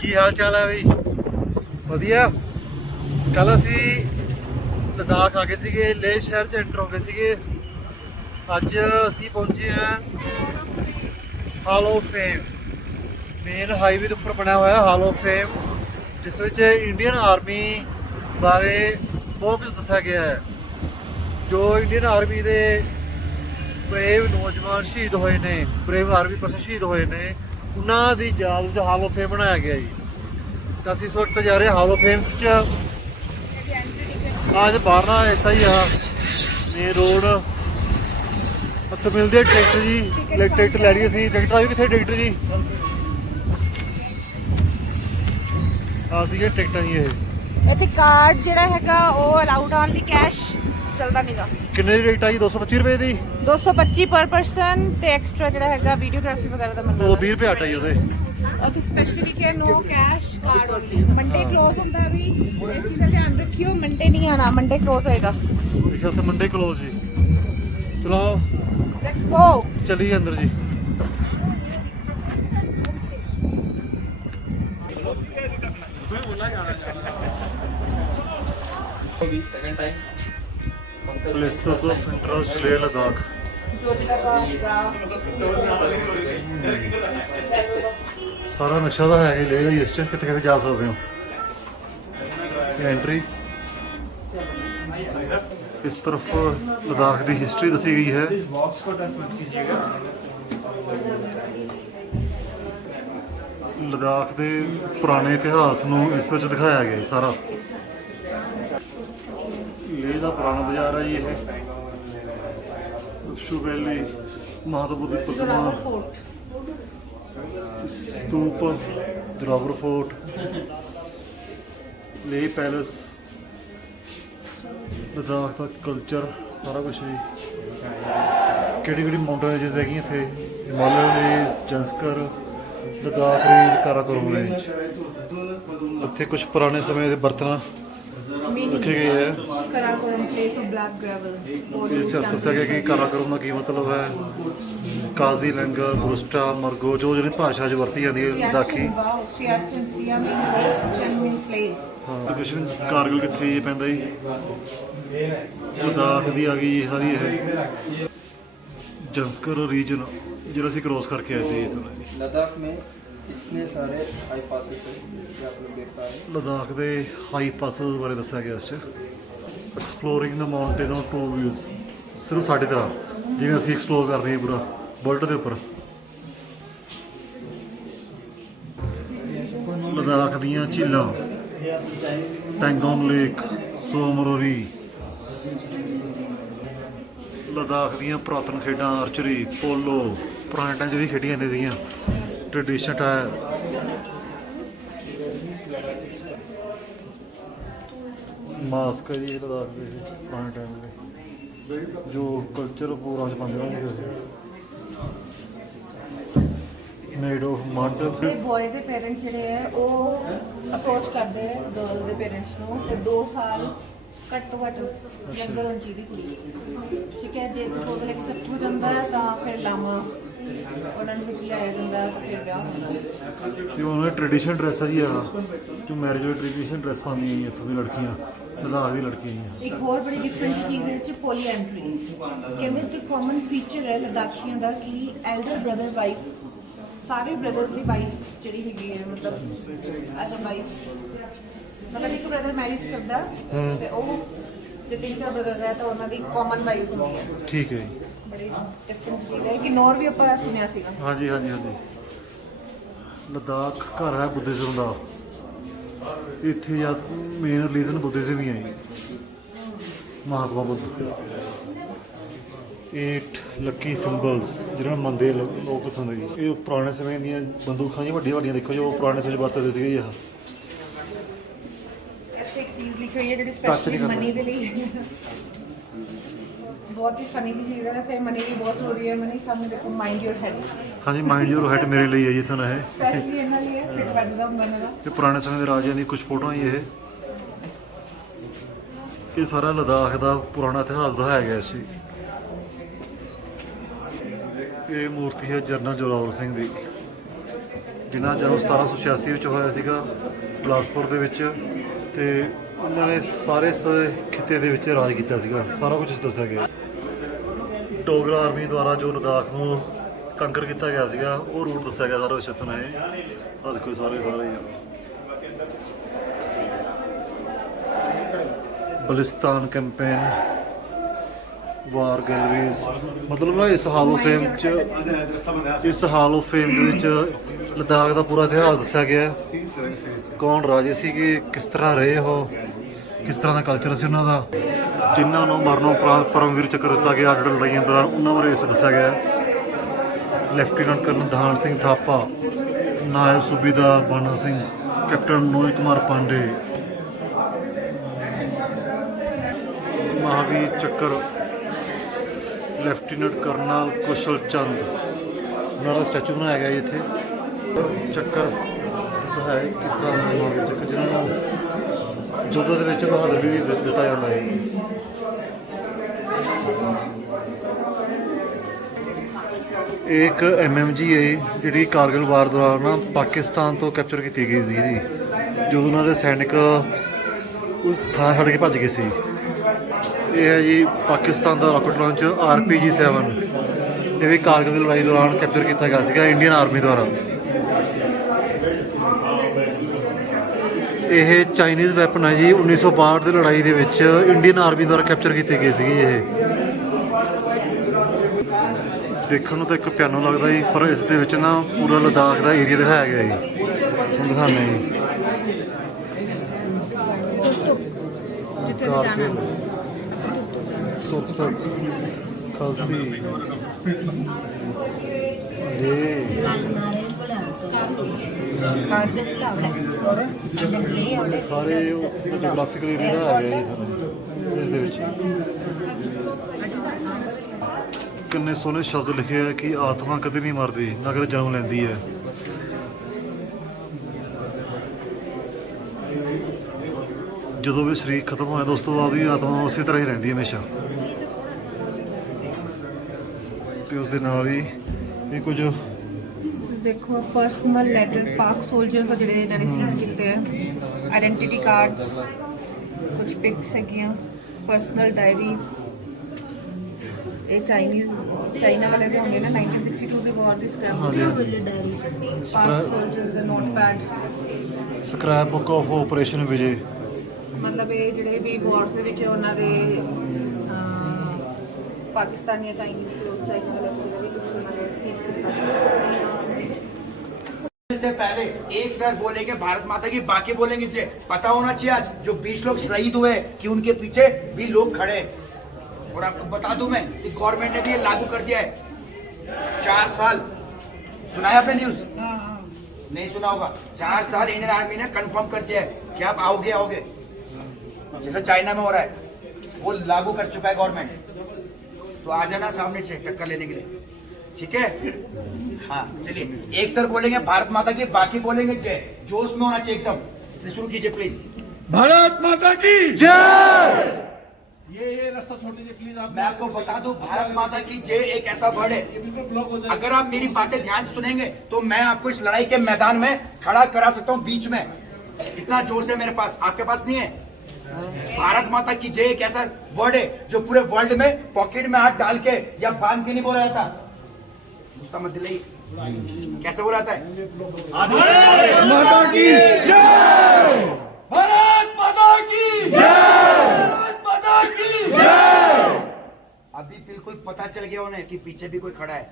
ਕੀ ਹਾਲ ਚਾਲ ਹੈ ਬਈ? ਵਧੀਆ। ਕੱਲ ਅਸੀਂ ਲਦਾਖ ਆ ਗਏ ਸੀਗੇ, ਲੇਹ ਸ਼ਹਿਰ 'ਚ ਐਂਟਰ ਹੋ ਗਏ ਸੀਗੇ। ਅੱਜ ਅਸੀਂ ਪਹੁੰਚੇ ਹਾਂ hall of fame. Main highway ਦੇ ਉੱਪਰ ਬਣਿਆ ਹੋਇਆ ਹਾਲ ਆਫ ਫੇਮ, ਜਿਸ ਵਿੱਚ ਇੰਡੀਅਨ ਆਰਮੀ ਬਾਰੇ ਬਹੁਤ ਕੁਝ ਦੱਸਿਆ ਗਿਆ ਹੈ। ਜੋ ਇੰਡੀਅਨ ਆਰਮੀ ਦੇ ਬਰੇਵ ਨੌਜਵਾਨ ਸ਼ਹੀਦ ਹੋਏ ਨੇ, ਬਰੇਵ ਆਰਮੀ ਪਰਸਨ ਸ਼ਹੀਦ ਹੋਏ ਨੇ, ਉਹਨਾਂ ਦੀ ਯਾਦ ਵਿੱਚ ਹਾਲ ਆਫ ਫੇਮ ਬਣਾਇਆ ਗਿਆ ਜੀ। ਤਾਂ ਅਸੀਂ ਇਸ ਵਕਤ ਜਾ ਰਹੇ ਹਾਲ ਆਫ ਫੇਮ 'ਚ। ਅੱਜ ਬਾਹਰਲਾ ਐਸਾ ਹੀ ਆ ਮੇਨ ਰੋਡ, ਉੱਥੇ ਮਿਲਦੇ ਆ ਟਿਕਟ ਜੀ। ਟਿਕਟ ਲੈ ਲਈ ਅਸੀਂ। ਟਿਕਟ ਆਈ ਕਿੱਥੇ ਟਿਕਟ ਜੀ? ਆ ਸੀਗੇ ਟਿਕਟਾਂ ਜੀ। ਇਹ ਇੱਥੇ ਕਾਰਡ ਜਿਹੜਾ ਹੈਗਾ ਉਹ ਅਲਾਉਡ ਓਨਲੀ, ਕੈਸ਼ ਚੱਲਦਾ ਨਹੀਂਗਾ। ਕਿੰਨੇ ਦੀ ਰੇਟ ਆਈ? 225 ਰੁਪਏ ਦੀ। 225 ਪਰ ਪਰਸਨ ਤੇ ਐਕਸਟਰਾ ਜਿਹੜਾ ਹੈਗਾ ਵੀਡੀਓਗ੍ਰਾਫੀ ਵਗੈਰਾ ਦਾ ਮੰਨਦਾ। ਉਹ 20 ਰੁਪਏ ਆਟਾ ਜੀ ਉਹਦੇ। ਉੱਥੇ ਸਪੈਸ਼ਲੀ ਲਿਖਿਆ no cash card only. Monday close ਹੁੰਦਾ ਵੀ, ਇਸ ਚੀਜ਼ ਦਾ ਧਿਆਨ ਰੱਖਿਓ। ਮੰਡੇ ਨਹੀਂ ਆਣਾ, ਮੰਡੇ ਕਲੋਜ਼ ਹੋਏਗਾ। ਲਿਖਿਆ ਉੱਥੇ ਮੰਡੇ ਕਲੋਜ਼ ਜੀ। ਚਲੋ ਲੈਟਸ ਗੋ, ਚਲੀਏ ਅੰਦਰ ਜੀ। Places of interest Leh Ladakh। ਸਾਰਾ ਨਕਸ਼ਾ ਦਾ ਹੈ ਇਹ ਲੇਹ ਦਾ ਹੀ। ਇਸ 'ਚ ਕਿਤੇ ਕਿਤੇ ਜਾ ਸਕਦੇ ਹੋ। ਐਂਟਰੀ इस तरफ लद्दाख की हिस्ट्री दसी गई है। लद्दाख के पुराने इतिहास को इस विच दिखाया गया है सारा। लेह का पुराना बाजार है जी। ये सबशू वैली, महात्मा बुद्ध प्रतिमा, स्तूप, जोरावर फोर्ट, लेह पैलेस, लद्दाख का कल्चर, सारा कुछ है। किहड़ी माउंटेन रेंजेस है इत्थे? Himalaya range, Zanskar, Ladakh range, Karakoram range. इत्थे कुछ पुराने समय के बर्तन रखे गए हैं। Karakoram place of black gravel. ये दस्सिया गया कि काराकोरम का की मतलब है। काजी लंगर, बुस्टा, मरगो, जो जी भाषा जो वरती जाती है लद्दाखी। हाँ, लोकेशन कारगिल कित्थे ये पैंदा जी? लद्दाख दी आ गई सारी है। जंस्कर रीजन जो असीं क्रॉस करके आए थे। लद्दाख में इतने सारे हाई पासेस हैं जिसके आप लोग देख पा रहे हैं। लद्दाख के हाई पास बारे दस्सिया गया इस exploring the mountain on to views. सिर्फ साडी तरह जिवें असीं एक्सप्लोर कर रहे हैं पूरा वर्ल्ड के उपर। लद्दाख दीयां झीलां, पैंगोंग लेक, सोमरोरी, लद्दाख दीयां पुरातन खेडां, आर्चरी, पोलो, पुराने टाइम च खेडियां जांदियां सीगियां, ट्रेडिशन टायर। मास्क है जी लद्दाख के पुराने टाइम के, जो कल्चर प्रोग्राम च पांदे होंदे सी। Made of mud. बॉय के पेरेंट्स ਜਿਹੜੇ ਹੈ ਉਹ ਅਪਰੋਚ ਕਰਦੇ ਹੈ ਗਰਲ ਦੇ ਪੇਰੈਂਟਸ ਨੂੰ ਤੇ 2 ਸਾਲ ਘੱਟ ਤੋਂ ਘੱਟ ਯੰਗਰ ਹੋਣੀ ਚਾਹੀਦੀ ਕੁੜੀ। ਠੀਕ ਹੈ, ਜੇ ਪ੍ਰਪੋਜ਼ਲ ਐਕਸੈਪਟ ਹੋ ਜਾਂਦਾ ਹੈ ਤਾਂ ਫਿਰ ਲਾਮਾ ਉਹਨਾਂ ਨੂੰ ਵਿੱਚ ਲਿਆਇਆ ਜਾਂਦਾ ਹੈ ਤਾਂ ਫਿਰ ਵਿਆਹ ਹੁੰਦਾ ਹੈ। ਤੇ ਉਹਨਾਂ ਦਾ ਟ੍ਰੈਡੀਸ਼ਨਲ ਡਰੈਸ ਹੈ ਜੀ ਆ, ਜੋ ਮੈਰਿਜ ਵਾਲੀ ਟ੍ਰੈਡੀਸ਼ਨਲ ਡਰੈਸ ਪਾਉਂਦੀਆਂ ਜੀ ਇੱਥੋਂ ਦੀ ਲੜਕੀਆਂ, ਲਦਾਖ ਦੀ ਲੜਕੀਆਂ ਜੀ। ਇੱਕ ਹੋਰ ਬੜੀ ਡਿਫਰੈਂਟ ਚੀਜ਼ ਦੇ ਵਿੱਚ ਪੋਲੀ ਐਂਟਰੀ। ਕਹਿੰਦੇ ਕਿ ਕਾਮਨ ਫੀਚਰ ਹੈ ਲਦਾਖੀਆਂ ਦਾ ਕਿ ਐਲਡਰ ਬ੍ਰਦਰ ਵਾਈਫ, ਸਾਰੇ ਬ੍ਰਦਰਸ ਦੀ ਵਾਈਫ ਜਿਹੜੀ ਹੈਗੀ ਹੈ, ਮਤਲਬ ਐਜ਼ ਅ ਵਾਈਫ, ਮਤਲਬ ਇੱਕ ਬ੍ਰਦਰ ਮੈਰਿਜ ਕਰਦਾ ਤੇ ਉਹ ਜੇ 3-4 ਬ੍ਰਦਰ ਹੈ ਤਾਂ ਉਹਨਾਂ ਦੀ ਕਾਮਨ ਵਾਈਫ ਹੁੰਦੀ ਹੈ। ਠੀਕ ਹੈ ਜੀ। ਬੜੀ ਡਿਫਰੈਂਟ ਚੀਜ਼ ਹੈ ਕਿ ਨੌਰ ਵੀ ਆਪਾਂ ਸੁਣਿਆ ਸੀਗਾ। ਹਾਂਜੀ ਹਾਂਜੀ ਹਾਂਜੀ। ਲਦਾਖ ਘਰ ਹੈ ਬੁੱਧਿਜ਼ਮ ਦਾ। ਇੱਥੇ ਜਦ ਮੇਨ ਰਿਲੀਜਨ ਬੁੱਧਿਜ਼ਮ ਹੀ ਹੈ ਜੀ। ਮਹਾਤਮਾ ਬੁੱਧ। 8 ਲੱਕੀ ਸਿੰਬਲਸ ਜਿਹਨਾਂ ਨੂੰ ਮੰਨਦੇ ਲੋਕ ਇੱਥੋਂ ਦੇ ਜੀ। ਇਹ ਪੁਰਾਣੇ ਸਮੇਂ ਦੀਆਂ ਬੰਦੂਕਾਂ ਜੀ ਵੱਡੀਆਂ ਵੱਡੀਆਂ ਦੇਖੋ, ਜੋ ਪੁਰਾਣੇ ਸਮੇਂ 'ਚ ਵਰਤਦੇ ਸੀਗੇ ਜੀ। ਆਹ ਇੱਥੇ ਇੱਕ ਚੀਜ਼ ਲਿਖੀ ਹੋਈ ਹੈ ਜਿਹੜੀ ਸਪੈਸ਼ਲੀ ਮਨੀ ਦੇ ਲਈ ਬਹੁਤ ਹੀ ਫਨੀ ਦੀ ਚੀਜ਼ ਹੈ। ਵੈਸੇ ਮਨੀ ਵੀ ਬਹੁਤ ਜ਼ਰੂਰੀ ਹੈ। ਮਨੀ ਸਾਹਮਣੇ ਦੇਖੋ, ਮਾਈਂਡ ਯੂਰ ਹੈਡ। ਹਾਂਜੀ, ਮਾਈਂਡ ਯੂਰ ਹੈਡ ਮੇਰੇ ਲਈ ਹੈ ਜੀ। ਇੱਥੋਂ ਇਹ ਸਪੈਸ਼ਲੀ ਇਹਨਾਂ ਲਈ ਹੈ, ਸਿਰ ਵੱਜਦਾ ਹੁੰਦਾ ਇਹਨਾਂ ਦਾ। ਇਹ ਪੁਰਾਣੇ ਸਮੇਂ ਦੇ ਰਾਜਿਆਂ ਦੀ ਕੁਝ ਫੋਟੋਆਂ ਹੀ ਇਹ ਸਾਰਾ ਲਦਾਖ ਦਾ ਪੁਰਾਣਾ ਇਤਿਹਾਸ ਦਿਖਾਇਆ ਗਿਆ ਸੀ। ਇਹ ਮੂਰਤੀ ਹੈ ਜਨਰਲ ਜ਼ੋਰਾਵਰ ਸਿੰਘ ਦੀ। ਜਿਨ੍ਹਾਂ ਜਨਮ 1786 ਵਿੱਚ ਹੋਇਆ ਸੀਗਾ ਬਿਲਾਸਪੁਰ ਦੇ ਵਿੱਚ, ਤੇ ਉਹਨਾਂ ਨੇ ਸਾਰੇ ਖਿੱਤੇ ਦੇ ਵਿੱਚ ਰਾਜ ਕੀਤਾ ਸੀਗਾ। ਸਾਰਾ ਕੁਝ ਦੱਸਿਆ ਗਿਆ। ਡੋਗਰਾ ਆਰਮੀ ਦੁਆਰਾ ਜੋ ਲਦਾਖ ਨੂੰ ਕੰਕਰ ਕੀਤਾ ਗਿਆ ਸੀਗਾ, ਉਹ ਰੂਟ ਦੱਸਿਆ ਗਿਆ ਸਾਰਾ ਕੁਛ ਇੱਥੋਂ ਨੇ। ਆਹ ਦੇਖੋ ਸਾਰੇ ਬਲਿਸਤਾਨ ਕੈਂਪੇਨ, ਵਾਰ ਗੈਲਰੀਜ਼, ਮਤਲਬ ਨਾ ਇਸ ਹਾਲ ਆਫ ਫੇਮ ਦੇ ਵਿੱਚ ਲਦਾਖ ਦਾ ਪੂਰਾ ਇਤਿਹਾਸ ਦੱਸਿਆ ਗਿਆ। ਕੌਣ ਰਾਜੇ ਸੀਗੇ, ਕਿਸ ਤਰ੍ਹਾਂ ਰਹੇ ਉਹ, ਕਿਸ ਤਰ੍ਹਾਂ ਦਾ ਕਲਚਰ ਸੀ ਉਹਨਾਂ ਦਾ, ਜਿਨ੍ਹਾਂ ਨੂੰ ਮਰਨ ਉਪਰੰਤ ਪਰਮਵੀਰ ਚੱਕਰ ਦਿੱਤਾ ਗਿਆ ਅੱਡ ਲੜਾਈਆਂ ਦੌਰਾਨ, ਉਹਨਾਂ ਬਾਰੇ ਇਸ ਦੱਸਿਆ ਗਿਆ। ਲੈਫਟੀਨੈਂਟ ਕਰਨਲ ਦਹਾਨ ਸਿੰਘ ਥਾਪਾ, ਨਾਇਬ ਸੂਬੇਦਾਰ ਬਾਨਾ ਸਿੰਘ, ਕੈਪਟਨ ਨੋਏ ਕੁਮਾਰ ਪਾਂਡੇ, ਮਹਾਵੀਰ ਚੱਕਰ, ਲੈਫਟੀਨੈਂਟ ਕਰਨਲ ਕੁਸ਼ਲ ਚੰਦ, ਉਹਨਾਂ ਦਾ ਸਟੈਚੂ ਬਣਾਇਆ ਗਿਆ ਜੀ ਇੱਥੇ। ਚੱਕਰ ਹੈ ਕਿਸ ਤਰ੍ਹਾਂ ਦਾ ਮਹਾਵੀਰ ਚੱਕਰ, ਜਿਨ੍ਹਾਂ ਨੂੰ ਯੁੱਧ ਦੇ ਵਿੱਚ ਬਹਾਦਰ ਵੀ ਦਿੱਤਾ ਜਾਂਦਾ ਹੈ। ਇਹ ਇੱਕ MMG ਹੈ ਜਿਹੜੀ ਕਾਰਗਿਲ ਵਾਰ ਦੌਰਾਨ ਨਾ ਪਾਕਿਸਤਾਨ ਤੋਂ ਕੈਪਚਰ ਕੀਤੀ ਗਈ ਸੀ ਜੀ, ਜਦੋਂ ਉਹਨਾਂ ਦੇ ਸੈਨਿਕ ਉਸ ਥਾਂ ਛੱਡ ਕੇ ਭੱਜ ਗਏ ਸੀ। ਇਹ ਹੈ ਜੀ ਪਾਕਿਸਤਾਨ ਦਾ ਰਾਕਟ ਲਾਂਚਰ RPG-7। ਇਹ ਵੀ ਕਾਰਗਿਲ ਦੀ ਲੜਾਈ ਦੌਰਾਨ ਕੈਪਚਰ ਕੀਤਾ ਗਿਆ ਸੀਗਾ ਇੰਡੀਅਨ ਆਰਮੀ ਦੁਆਰਾ। ਇਹ ਚਾਈਨੀਜ਼ ਵੈਪਨ ਹੈ ਜੀ, 1962 ਦੀ ਲੜਾਈ ਦੇ ਵਿੱਚ ਇੰਡੀਅਨ ਆਰਮੀ ਦੁਆਰਾ ਕੈਪਚਰ ਕੀਤੇ ਗਏ ਸੀਗੇ। ਇਹ ਦੇਖਣ ਨੂੰ ਤਾਂ ਇੱਕ ਪਿਆਨੋ ਲੱਗਦਾ ਜੀ, ਪਰ ਇਸ ਦੇ ਵਿੱਚ ਨਾ ਪੂਰਾ ਲਦਾਖ ਦਾ ਏਰੀਆ ਦਿਖਾਇਆ ਗਿਆ ਜੀ। ਤੁਹਾਨੂੰ ਦਿਖਾਉਂਦੇ ਜੀ ਜਿੱਥੇ ਜਾਣਾ ਸੁੱਤ ਖਲਸੀ ਸਾਰੇ ਜੋਗ੍ਰਾਫਿਕਲ ਏਰੀਆ ਦਾ ਆ ਗਿਆ ਜੀ ਤੁਹਾਨੂੰ ਇਸ ਦੇ ਵਿੱਚ। ਕਿੰਨੇ ਸੋਹਣੇ ਸ਼ਬਦ ਲਿਖੇ ਆ ਕਿ ਆਤਮਾ ਕਦੇ ਨਹੀਂ ਮਰਦੀ, ਨਾ ਕਦੇ ਜਨਮ ਲੈਂਦੀ ਹੈ। ਜਦੋਂ ਵੀ ਸਰੀਰ ਖਤਮ ਹੋਇਆ ਤਾਂ ਉਸ ਤੋਂ ਬਾਅਦ ਵੀ ਆਤਮਾ ਉਸੇ ਤਰ੍ਹਾਂ ਹੀ ਰਹਿੰਦੀ ਹੈ ਹਮੇਸ਼ਾ। ਤੇ ਉਸ ਦੇ ਨਾਲ ਹੀ ਇਹ ਕੁਝ ਦੇਖੋ ਪਰਸਨਲ ਲੈਟਰ ਪਾਕ ਸੋਲਜਰਸ ਦਾ ਜਿਹੜੇ ਇਹਨਾਂ ਨੇ ਸੀਜ਼ ਕੀਤੇ ਆ, ਆਇਡੈਂਟੀਟੀ ਕਾਰਡਸ, ਕੁਝ ਪਿਕਸ ਹੈਗੀਆਂ, ਪਰਸਨਲ ਡਾਇਰੀਜ਼। ਇਹ ਚਾਈਨਾ ਵਾਲੇ ਦੇ ਹੋਣਗੇ ਨਾ, 1962 ਦੇ ਵਾਰ ਦੀ ਸਕ੍ਰੈਪ ਬੁੱਕ ਪਾਕ soldiers the notepad, scrap book of operation Vijay. ਮਤਲਬ ਇਹ ਜਿਹੜੇ ਵੀ ਵਾਰਸ ਦੇ ਵਿੱਚ ਉਹਨਾਂ ਦੇ ਪਾਕਿਸਤਾਨ ਜਾਂ ਚਾਈਨਾ ਵਾਲੇ ਵੀ ਕੁਝ ਉਹਨਾਂ ਨੇ ਸੀਜ਼ ਕੀਤਾ। से पहले एक सर बोलेंगे भारत माता की, बाकी बोलेंगे जय। पता होना चाहिए आज जो 20 लोग शहीद हुए कि उनके पीछे भी लोग खड़े हैं। और आपको बता दूं मैं कि गवर्नमेंट ने भी ये लागू कर दिया है। 4 साल सुना है आपने न्यूज? नहीं सुना होगा। 4 साल इंडियन आर्मी ने कंफर्म कर दिया है कि आप आओगे जैसा चाइना में हो रहा है, वो लागू कर चुका है गवर्नमेंट। तो आ जाना सामने से टक्कर लेने के लिए, ठीक है? हाँ चलिए, एक सर बोलेंगे भारत माता की, बाकी बोलेंगे जय। जोश में होना चाहिए एकदम। इसलिए शुरू कीजिए प्लीज। भारत माता की जय। ये रास्ता छोड़ दीजिए प्लीज। आप मैं आपको बता दूं, भारत माता की जय एक ऐसा वर्ड है, बिल्कुल ब्लॉक हो जाए। अगर आप मेरी बातें ध्यान से सुनेंगे तो मैं आपको इस लड़ाई के मैदान में खड़ा करा सकता हूँ बीच में। इतना जोश है मेरे पास, आपके पास नहीं है। भारत माता की जय एक ऐसा वर्ड है जो पूरे वर्ल्ड में पॉकेट में हाथ डाल के या बांध के नहीं बोला जाता। गुस्सा मत दिलाइए। कैसे बोला जाता है? माता की जय। भारत माता की जय। भारत माता की जय। अभी बिल्कुल पता चल गया उन्हें कि पीछे भी कोई खड़ा है।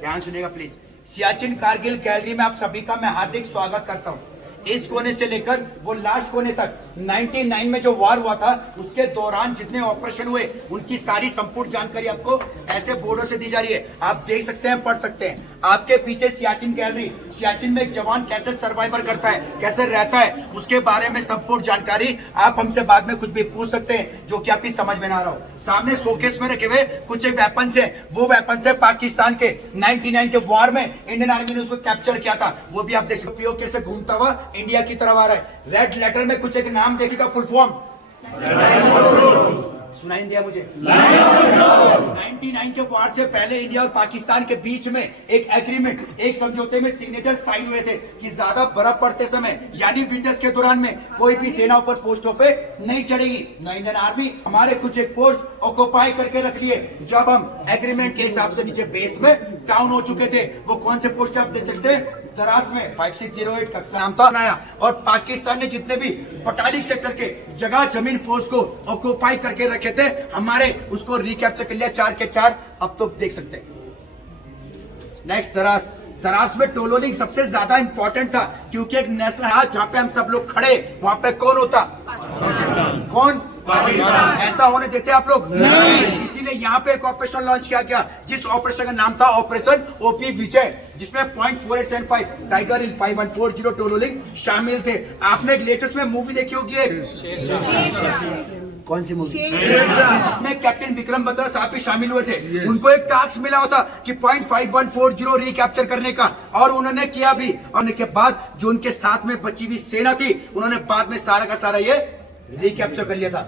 ध्यान सुनिएगा प्लीज। सियाचिन कारगिल गैलरी में आप सभी का मैं हार्दिक स्वागत करता हूँ। इस कोने से लेकर वो लास्ट कोने तक 99 में जो वार हुआ था उसके दौरान जितने ऑपरेशन हुए उनकी सारी संपूर्ण जानकारी आपको ऐसे बोर्डों से दी जा रही है। आप देख सकते हैं, पढ़ सकते हैं। आपके पीछे सियाचिन गैलरी, सियाचिन में एक जवान कैसे सर्वाइवर करता है, कैसे रहता है, उसके बारे में संपूर्ण जानकारी आप हमसे बाद में कुछ भी पूछ सकते हैं जो कि आपकी समझ में ना आ रहा हो। सामने शोकेस में रखे हुए कुछ एक वेपन्स है, वो वेपन्स है पाकिस्तान के 99 के वार में इंडियन आर्मी ने उसको कैप्चर किया था। वो भी आप देख सकते हो कैसे घूमता हुआ इंडिया की तरफ आ रहा है। रेड लेटर में कुछ एक नाम देखिएगा, फुल फॉर्म सुनाई नहीं दिया मुझे? 99 के वार से पहले इंडिया और पाकिस्तान के बीच में एक एग्रीमेंट, एक समझौते में सिग्नेचर साइन हुए थे कि ज्यादा बर्फ पड़ते समय यानी विंटर्स के दौरान में कोई भी सेना ऊपर पोस्टों पे नहीं चढ़ेगी। न इंडियन आर्मी हमारे कुछ एक पोस्ट ऑक्युपाई करके रख लिए जब हम एग्रीमेंट के हिसाब से नीचे बेस में डाउन हो चुके थे। वो कौन से पोस्ट आप देख सकते हैं? द्रास में 5608 का नाम था बनाया, और पाकिस्तान ने जितने भी बटालिक सेक्टर के जगह जमीन पोस्ट को ऑक्युपाई करके रखे थे हमारे, उसको रिकैप्चर कर लिया 4 के 4। अब तो देख सकते हैं। नेक्स्ट द्रास। द्रास में टोलोलिंग सबसे ज्यादा इंपॉर्टेंट था क्योंकि एक नेशनल हाथ जहां पे हम सब लोग खड़े वहां पे कौन होता? कौन? पाकिस्तान। ऐसा होने देते आप लोग? नहीं। इसीलिए यहाँ पे एक ऑपरेशन लॉन्च किया गया जिस ऑपरेशन का नाम था ऑपरेशन ओपी विजय, जिसमें 0.4875 टाइगर हिल 5140 टोलोलिंग शामिल थे। आपने एक लेटेस्ट में मूवी देखी होगी एक, कौन सी मूवी? जिसमें कैप्टन विक्रम बत्रा साहब भी शामिल हुए थे। उनको एक टास्क मिला होता कि 0.5140 रिकैप्चर करने का, और उन्होंने किया भी। और के बाद जो उनके साथ में बची हुई सेना थी उन्होंने बाद में सारा का सारा ये रिकैप्चर कर लिया था।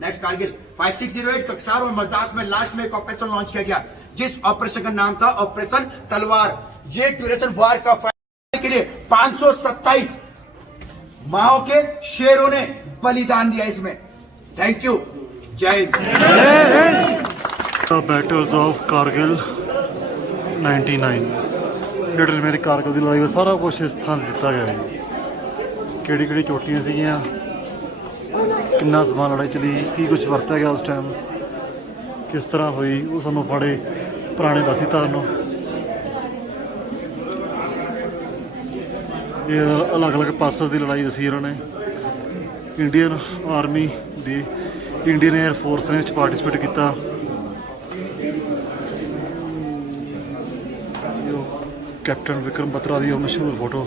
नेक्स्ट कारगिल 5608 कक्सार और मजदास में लास्ट में एक ऑपरेशन लॉन्च किया गया जिस ऑपरेशन का नाम था ऑपरेशन तलवार। ये ड्यूरेशन वार का फाइट के लिए 527 माओ के शेरों ने बलिदान दिया इसमें। Thank you. जय हिंद। बैटल्स ऑफ कारगिल 99 ਡੇਢ ਮੇਰੀ ਕਾਰਗਿਲ ਦੀ ਲੜਾਈ ਵਿੱਚ ਸਾਰਾ ਕੁਝ ਇਸ ਥਾਂ ਦਿੱਤਾ ਗਿਆ ਹੈ। ਕਿਹੜੀ ਕਿਹੜੀ ਚੋਟੀਆਂ ਸੀਗੀਆਂ, ਕਿੰਨਾ ਸਮਾਂ ਲੜਾਈ ਚਲੀ, ਕੀ ਕੁਝ ਵਰਤਿਆ ਗਿਆ ਉਸ ਟਾਈਮ, ਕਿਸ ਤਰ੍ਹਾਂ ਹੋਈ, ਉਹ ਸਾਨੂੰ ਬੜੇ ਪੁਰਾਣੇ ਦੱਸੀ ਤੁਹਾਨੂੰ। ਇਹ ਅਲੱਗ-ਅਲੱਗ ਪਾਸਸ ਦੀ ਲੜਾਈ ਦੱਸੀ ਇਹਨਾਂ ਨੇ। ਇੰਡੀਅਨ ਆਰਮੀ ਦੀ, ਇੰਡੀਅਨ 에ਅਰ ਫੋਰਸ ਨੇ ਵਿੱਚ ਪਾਰਟਿਸਿਪੇਟ ਕੀਤਾ। ਕੈਪਟਨ ਵਿਕਰਮ ਬਤਰਾ ਦੀ ਉਹ ਮਸ਼ਹੂਰ ਫੋਟੋ,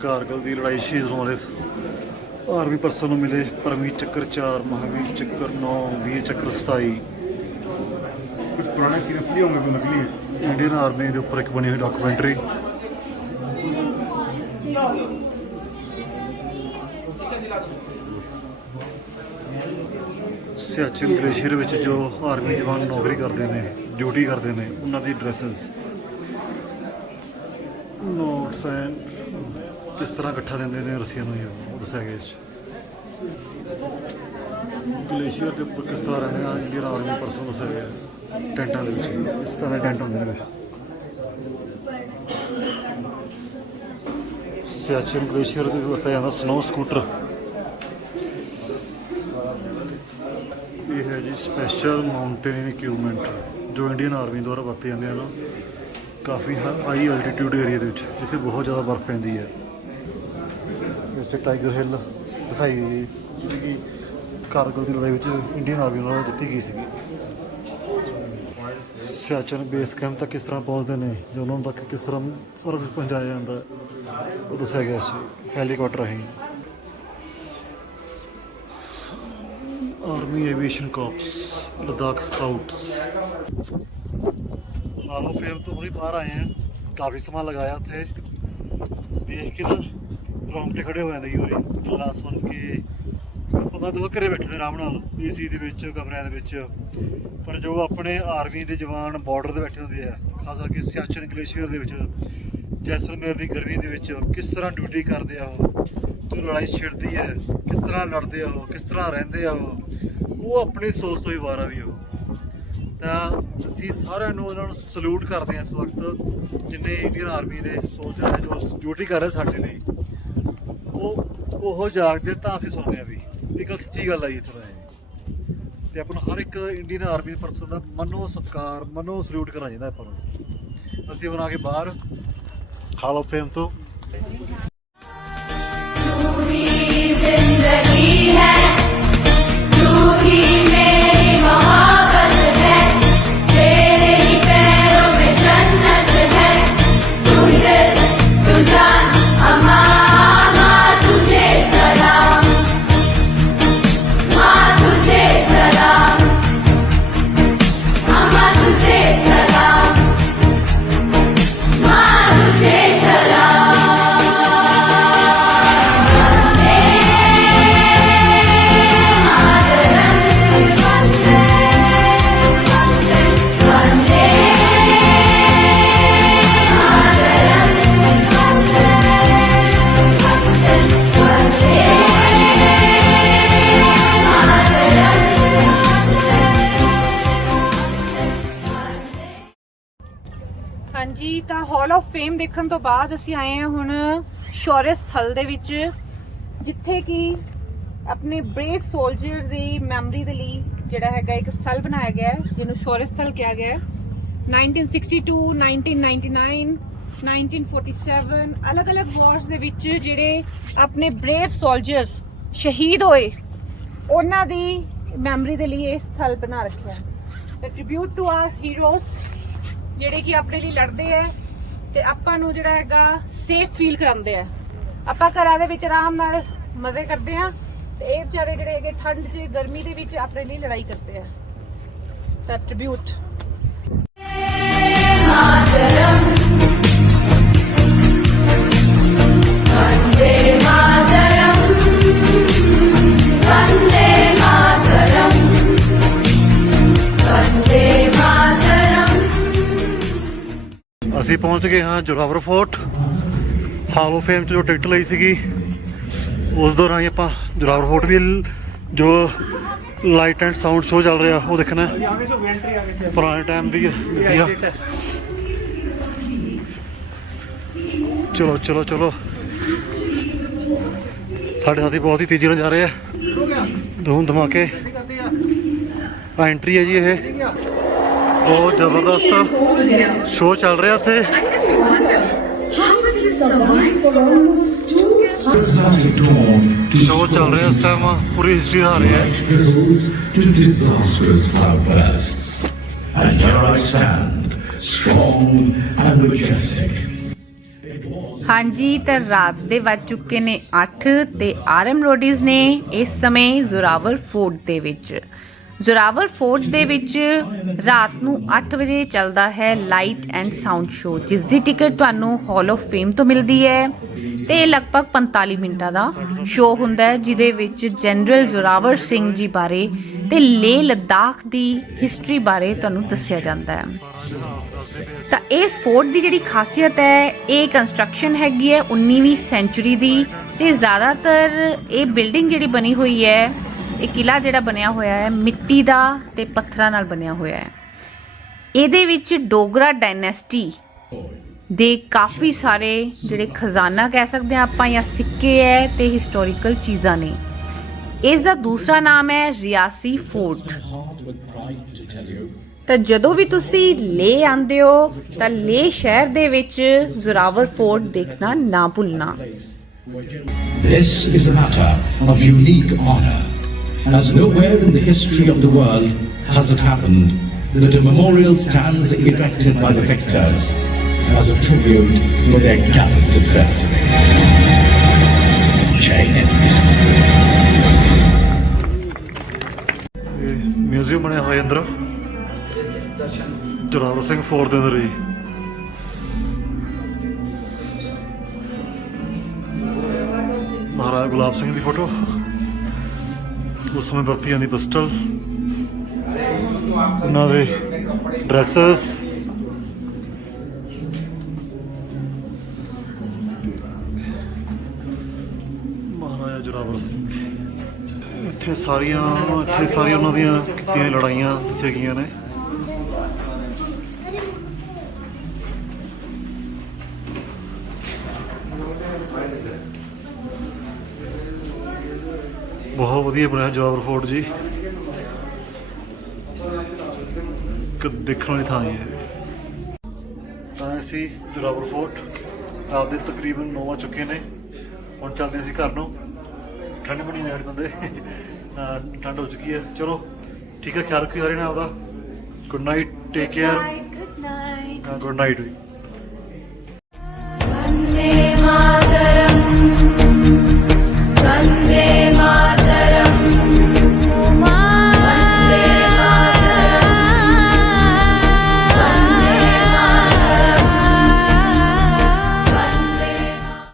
ਕਾਰਗਿਲ ਦੀ ਲੜਾਈ ਸ਼ਹੀਦ ਹੋਣ ਵਾਲੇ ਆਰਮੀ ਪਰਸਨ ਨੂੰ ਮਿਲੇ ਪਰਮਵੀਰ ਚੱਕਰ 4, ਮਹਾਵੀਰ ਚੱਕਰ 9, ਵੀਰ ਚੱਕਰ 27। ਕੁਝ ਪੁਰਾਣੇ ਸੀਰੀਅਸਲੀ ਹੋਣਗੇ ਕੋਈ ਨਕਲੀ ਹੈ। ਇੰਡੀਅਨ ਆਰਮੀ ਦੇ ਉੱਪਰ ਇੱਕ ਬਣੀ ਹੋਈ ਡਾਕੂਮੈਂਟਰੀ। ਸਿਆਚਿਨ ਗਲੇਸ਼ੀਅਰ ਵਿੱਚ ਜੋ ਆਰਮੀ ਜਵਾਨ ਨੌਕਰੀ ਕਰਦੇ ਨੇ, ਡਿਊਟੀ ਕਰਦੇ ਨੇ, ਉਹਨਾਂ ਦੀ ਡਰੈਸਸ, ਨੋਟਸ ਐਂਡ ਕਿਸ ਤਰ੍ਹਾਂ ਇਕੱਠਾ ਦਿੰਦੇ ਨੇ ਰਸੀਆਂ ਨੂੰ, ਉਹ ਦੱਸਿਆ ਗਿਆ ਇਸ 'ਚ। ਗਲੇਸ਼ੀਅਰ ਦੇ ਉੱਪਰ ਕਿਸ ਤਰ੍ਹਾਂ ਰਹਿੰਦੇ ਆ ਇੰਡੀਅਨ ਆਰਮੀ ਪਰਸਨ ਦੱਸਿਆ ਗਿਆ ਟੈਂਟਾਂ ਦੇ ਵਿੱਚ। ਇਸ ਤਰ੍ਹਾਂ ਦੇ ਟੈਂਟ ਹੁੰਦੇ ਨੇ ਵਿੱਚ। ਸਿਆਚਿਨ ਗਲੇਸ਼ੀਅਰ ਦੇ ਵਰਤਿਆ ਜਾਂਦਾ ਸਨੋ ਸਕੂਟਰ। ਇਹ ਹੈ ਜੀ ਸਪੈਸ਼ਲ ਮਾਊਂਟੇਨ ਇਕਵਿਪਮੈਂਟ ਜੋ ਇੰਡੀਅਨ ਆਰਮੀ ਦੁਆਰਾ ਵਰਤੇ ਜਾਂਦੇ ਹਨ ਕਾਫੀ ਹਾਈ ਐਲਟੀਟਿਊਡ ਏਰੀਆ ਦੇ ਵਿੱਚ ਜਿੱਥੇ ਬਹੁਤ ਜ਼ਿਆਦਾ ਬਰਫ਼ ਪੈਂਦੀ ਹੈ। ਇਸ 'ਤੇ ਟਾਈਗਰ ਹਿੱਲ ਦਿਖਾਈ ਗਈ ਜਿਹੜੀ ਕਿ ਕਾਰਗਿਲ ਦੀ ਲੜਾਈ ਵਿੱਚ ਇੰਡੀਅਨ ਆਰਮੀ ਨਾਲ ਜਿੱਤੀ ਗਈ ਸੀਗੀ। ਸਿਆਚਿਨ ਬੇਸ ਕੈਂਪ ਤੱਕ ਕਿਸ ਤਰ੍ਹਾਂ ਪਹੁੰਚਦੇ ਨੇ, ਜੋ ਉਹਨਾਂ ਤੱਕ ਕਿਸ ਤਰ੍ਹਾਂ ਸਾਰਾ ਕੁਝ ਪਹੁੰਚਾਇਆ ਜਾਂਦਾ ਉਹ ਦੱਸਿਆ ਗਿਆ ਸੀ ਹੈਲੀਕਾਪਟਰ ਰਾਹੀਂ। Army aviation corpus, Ladakh scouts. Hall of fame ਤੋਂ ਹੁਣੇ ਬਾਹਰ ਆਏ ਹਾਂ, ਕਾਫੀ ਸਮਾਂ ਲਗਾਇਆ ਉੱਥੇ। ਦੇਖ ਕੇ ਨਾ ਰੌਂਗਟੇ ਖੜੇ ਹੋ ਜਾਂਦੇ ਵਾਰੀ ਗੱਲਾਂ ਸੁਣ ਕੇ। ਪਤਾ ਦੇਖੋ ਘਰੇ ਬੈਠੇ ਨੇ ਆਰਾਮ ਨਾਲ ਏਸੀ ਦੇ ਵਿੱਚ, ਕਮਰਿਆਂ ਦੇ ਵਿੱਚ, ਪਰ ਜੋ ਆਪਣੇ ਆਰਮੀ ਦੇ ਜਵਾਨ ਬਾਰਡਰ 'ਤੇ ਬੈਠੇ ਹੁੰਦੇ ਆ, ਖਾਸ ਕਰਕੇ ਸਿਆਚਿਨ ਗਲੇਸ਼ੀਅਰ ਦੇ ਵਿੱਚ, ਜੈਸਲਮੇਰ ਦੀ ਗਰਮੀ ਦੇ ਵਿੱਚ ਕਿਸ ਤਰ੍ਹਾਂ ਡਿਊਟੀ ਕਰਦੇ ਆ ਉਹ, ਜੋ ਲੜਾਈ ਛਿੜਦੀ ਹੈ ਕਿਸ ਤਰ੍ਹਾਂ ਲੜਦੇ ਆ ਉਹ, ਕਿਸ ਤਰ੍ਹਾਂ ਰਹਿੰਦੇ ਆ ਉਹ ਆਪਣੀ ਸੋਚ ਤੋਂ ਹੀ ਵਾਰਾ ਵੀ ਉਹ। ਤਾਂ ਅਸੀਂ ਸਾਰਿਆਂ ਨੂੰ ਉਹਨਾਂ ਨੂੰ ਸਲੂਟ ਕਰਦੇ ਹਾਂ ਇਸ ਵਕਤ, ਜਿੰਨੇ ਇੰਡੀਅਨ ਆਰਮੀ ਦੇ ਸੋਲਜਰ ਨੇ ਜੋ ਡਿਊਟੀ ਕਰ ਰਹੇ ਸਾਡੇ ਲਈ। ਉਹ ਜਾਗਦੇ ਤਾਂ ਅਸੀਂ ਸੁਣਦੇ ਹਾਂ ਵੀ ਇਹ ਗੱਲ ਸੱਚੀ ਗੱਲ ਆਈ ਥੋੜ੍ਹਾ ਜਿਹਾ। ਅਤੇ ਆਪਾਂ ਨੂੰ ਹਰ ਇੱਕ ਇੰਡੀਅਨ ਆਰਮੀ ਪਰਸਨ ਦਾ ਮਨੋ ਸਤਿਕਾਰ, ਮਨੋ ਸਲੂਟ ਕਰਨਾ ਚਾਹੀਦਾ ਆਪਾਂ ਨੂੰ। ਅਸੀਂ ਬਣਾ ਕੇ ਬਾਹਰ ਹਾਲ ਆਫ ਫੇਮ ਤੋਂ ਹਾਲ ਆਫ ਫੇਮ ਦੇਖਣ ਤੋਂ ਬਾਅਦ ਅਸੀਂ ਆਏ ਹਾਂ ਹੁਣ ਸ਼ੌਰਯ ਸਥਲ ਦੇ ਵਿੱਚ, ਜਿੱਥੇ ਕਿ ਆਪਣੇ ਬ੍ਰੇਵ ਸੋਲਜਰਸ ਦੀ ਮੈਮਰੀ ਦੇ ਲਈ ਜਿਹੜਾ ਹੈਗਾ ਇੱਕ ਸਥਲ ਬਣਾਇਆ ਗਿਆ ਹੈ, ਜਿਹਨੂੰ ਸ਼ੌਰਯ ਸਥਲ ਕਿਹਾ ਗਿਆ ਹੈ। 1962, 1999, 1947 ਅਲੱਗ-ਅਲੱਗ ਵਾਰਸ ਦੇ ਵਿੱਚ ਜਿਹੜੇ ਆਪਣੇ ਬ੍ਰੇਵ ਸੋਲਜਰਸ ਸ਼ਹੀਦ ਹੋਏ, ਉਹਨਾਂ ਦੀ ਮੈਮਰੀ ਦੇ ਲਈ ਇਹ ਸਥਲ ਬਣਾ ਰੱਖਿਆ ਹੈ। ਤੇ ਟ੍ਰਿਬਿਊਟ ਟੂ ਆਰ ਹੀਰੋਜ਼ ਜਿਹੜੇ ਕਿ ਆਪਣੇ ਲਈ ਲੜਦੇ ਆ ਤੇ ਆਪਾਂ ਨੂੰ ਜਿਹੜਾ ਹੈਗਾ ਸੇਫ ਫੀਲ ਕਰਾਉਂਦੇ ਆ। ਆਪਾਂ ਘਰਾਂ ਦੇ ਵਿੱਚ ਆਰਾਮ ਨਾਲ ਮਜ਼ੇ ਕਰਦੇ ਆ ਤੇ ਇਹ ਵਿਚਾਰੇ ਜਿਹੜੇ ਹੈਗੇ ਠੰਡ 'ਚ ਗਰਮੀ ਦੇ ਵਿੱਚ ਆਪਣੇ ਲਈ ਲੜਾਈ ਕਰਦੇ ਆ। ਤਾਂ ਟ੍ਰਿਬਿਊਟ। ਅਸੀਂ ਪਹੁੰਚ ਗਏ ਹਾਂ Zorawar fort. Hall of fame 'ਚ ਜੋ ਟਿਕਟ ਲਈ ਸੀਗੀ ਉਸ ਦੌਰਾਨ ਹੀ ਆਪਾਂ ਜ਼ੋਰਾਵਰ ਫੋਰਟ ਵੀ ਜੋ ਲਾਈਟ ਐਂਡ ਸਾਊਂਡ ਸ਼ੋਅ ਚੱਲ ਰਿਹਾ ਉਹ ਦੇਖਣਾ। ਪੁਰਾਣੇ ਟਾਈਮ ਦੀ ਵਧੀਆ। ਚਲੋ ਚਲੋ ਚਲੋ, ਸਾਡੇ ਸਾਥੀ ਬਹੁਤ ਹੀ ਤੇਜ਼ੀ ਨਾਲ ਜਾ ਰਹੇ ਆ। ਧੂਮ ਧਮਾਕੇ ਐਂਟਰੀ ਹੈ ਜੀ। ਇਹ ਬਹੁਤ ਜ਼ਬਰਦਸਤ ਸ਼ੋਅ ਚੱਲ ਰਿਹਾ ਇੱਥੇ। ਸ਼ੋਅ ਚੱਲ ਰਿਹਾ ਇਸ ਟਾਈਮ, ਪੂਰੀ ਹਿਸਟਰੀ ਦਿਖਾ ਰਹੇ ਹੈ। To disastrous cloudbursts, and here I stand, strong and majestic. ਹਾਂਜੀ, ਤਾਂ ਰਾਤ ਦੇ ਵੱਜ ਚੁੱਕੇ ਨੇ 8 ਤੇ RM ਰੋਡੀਜ਼ ਨੇ ਇਸ ਸਮੇਂ ਜ਼ੋਰਾਵਰ ਫੋਰਟ ਦੇ ਵਿੱਚ। ਜ਼ੋਰਾਵਰ ਫੋਰਟ ਦੇ ਵਿੱਚ ਰਾਤ ਨੂੰ 8 ਵਜੇ ਚੱਲਦਾ ਹੈ ਲਾਈਟ ਐਂਡ ਸਾਊਂਡ ਸ਼ੋਅ, ਜਿਸ ਦੀ ਟਿਕਟ ਤੁਹਾਨੂੰ ਹਾਲ ਆਫ ਫੇਮ ਤੋਂ ਮਿਲਦੀ ਹੈ ਤੇ ਲਗਭਗ 45 ਮਿੰਟਾਂ ਦਾ ਸ਼ੋਅ ਹੁੰਦਾ ਹੈ, ਜਿਹਦੇ ਵਿੱਚ ਜਨਰਲ ਜ਼ੋਰਾਵਰ ਸਿੰਘ ਜੀ ਬਾਰੇ ਤੇ ਲੇਹ ਲੱਦਾਖ ਦੀ ਹਿਸਟਰੀ ਬਾਰੇ ਤੁਹਾਨੂੰ ਦੱਸਿਆ ਜਾਂਦਾ ਹੈ। ਤਾਂ ਇਸ ਫੋਰਟ ਦੀ ਜਿਹੜੀ ਖਾਸੀਅਤ ਹੈ, ਇਹ ਕੰਸਟਰਕਸ਼ਨ ਹੈਗੀ ਹੈ 19ਵੀਂ ਸੈਂਚੁਰੀ ਦੀ ਤੇ ਜ਼ਿਆਦਾਤਰ ਇਹ ਬਿਲਡਿੰਗ ਜਿਹੜੀ ਬਣੀ ਹੋਈ ਹੈ, ਇਹ ਕਿਲਾ ਜਿਹੜਾ ਬਣਿਆ ਹੋਇਆ ਹੈ ਮਿੱਟੀ ਦਾ ਤੇ ਪੱਥਰਾਂ ਨਾਲ ਬਣਿਆ ਹੋਇਆ ਹੈ। ਇਹਦੇ ਵਿੱਚ ਡੋਗਰਾ ਡਾਇਨੈਸਟੀ ਦੇ ਕਾਫੀ ਸਾਰੇ ਜਿਹੜੇ ਖਜ਼ਾਨਾ ਕਹਿ ਸਕਦੇ ਹਾਂ ਆਪਾਂ, ਜਾਂ ਸਿੱਕੇ ਹੈ ਤੇ ਹਿਸਟੋਰੀਕਲ ਚੀਜ਼ਾਂ ਨੇ। ਇਸ ਦਾ ਦੂਸਰਾ ਨਾਮ ਹੈ ਰਿਆਸੀ ਫੋਰਟ। ਤਾਂ ਜਦੋਂ ਵੀ ਤੁਸੀਂ ਲੇਹ ਆਉਂਦੇ ਹੋ ਤਾਂ ਲੇਹ ਸ਼ਹਿਰ ਦੇ ਵਿੱਚ ਜ਼ੋਰਾਵਰ ਫੋਰਟ ਦੇਖਣਾ ਨਾ ਭੁੱਲਣਾ। This is a matter of unique honor, as nowhere in the history of the world has it happened that a memorial stands erected by the victors as a tribute for their gallant adversary. Jai Hind. Museum ਬਣਿਆ ਹੋਇਆ ਅੰਦਰ Zorawar Singh fort ਦੇ ਅੰਦਰ ਹੀ। ਮਹਾਰਾਜਾ ਗੁਲਾਬ ਸਿੰਘ ਦੀ photo, ਉਸ ਸਮੇਂ ਵਰਤੀ ਜਾਂਦੀ pistol, ਉਹਨਾਂ ਦੇ ਡਰੈਸਸ, ਮਹਾਰਾਜਾ ਜ਼ੋਰਾਵਰ ਸਿੰਘ। ਇੱਥੇ ਸਾਰੀਆਂ ਉਹਨਾਂ ਦੀਆਂ ਕੀਤੀਆਂ ਲੜਾਈਆਂ ਦੱਸੀਆਂ ਗਈਆਂ ਨੇ। ਬਹੁਤ ਵਧੀਆ ਬਣਿਆ ਜ਼ੋਰਾਵਰ ਫੋਰਟ ਜੀ, ਦੇਖਣ ਵਾਲੀ ਥਾਂ ਹੈ। ਤਾਂ ਅਸੀਂ ਜ਼ੋਰਾਵਰ ਫੋਰਟ ਰਾਤ ਦੇ ਤਕਰੀਬਨ 9 ਵੱਜ ਚੁੱਕੇ ਨੇ। ਹੁਣ ਚੱਲਦੇ ਅਸੀਂ ਘਰ ਨੂੰ। ਠੰਡ ਬਣੀ ਨੇ ਬੰਦੇ, ਠੰਡ ਹੋ ਚੁੱਕੀ ਹੈ। ਚਲੋ ਠੀਕ ਹੈ, ਖਿਆਲ ਰੱਖਿਓ ਸਾਰੇ ਨੇ ਆਪਦਾ। Good night, take care. Good night. Good night ਵੀ।